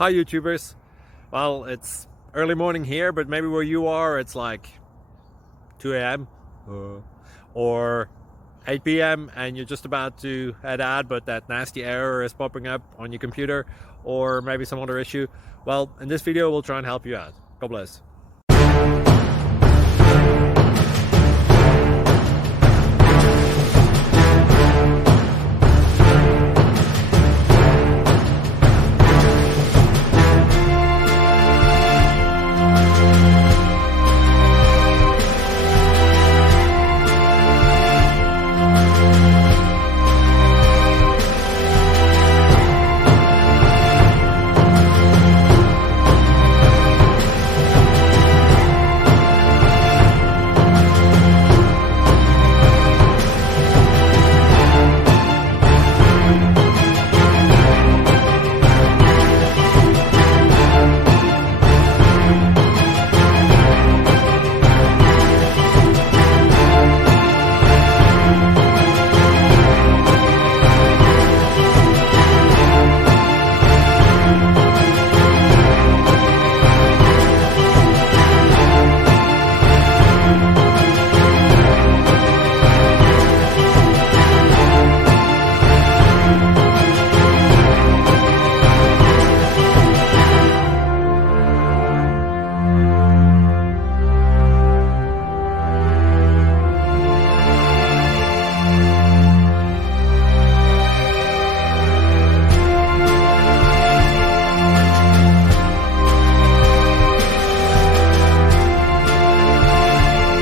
Hi YouTubers. Well, it's early morning here, but maybe where you are it's like 2 a.m. Or 8 p.m. and you're just about to head out, but that nasty error is popping up on your computer, or maybe some other issue. Well, in this video we'll try and help you out. God bless.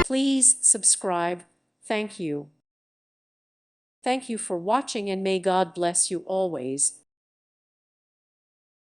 Please subscribe. Thank you. Thank you for watching, and may God bless you always.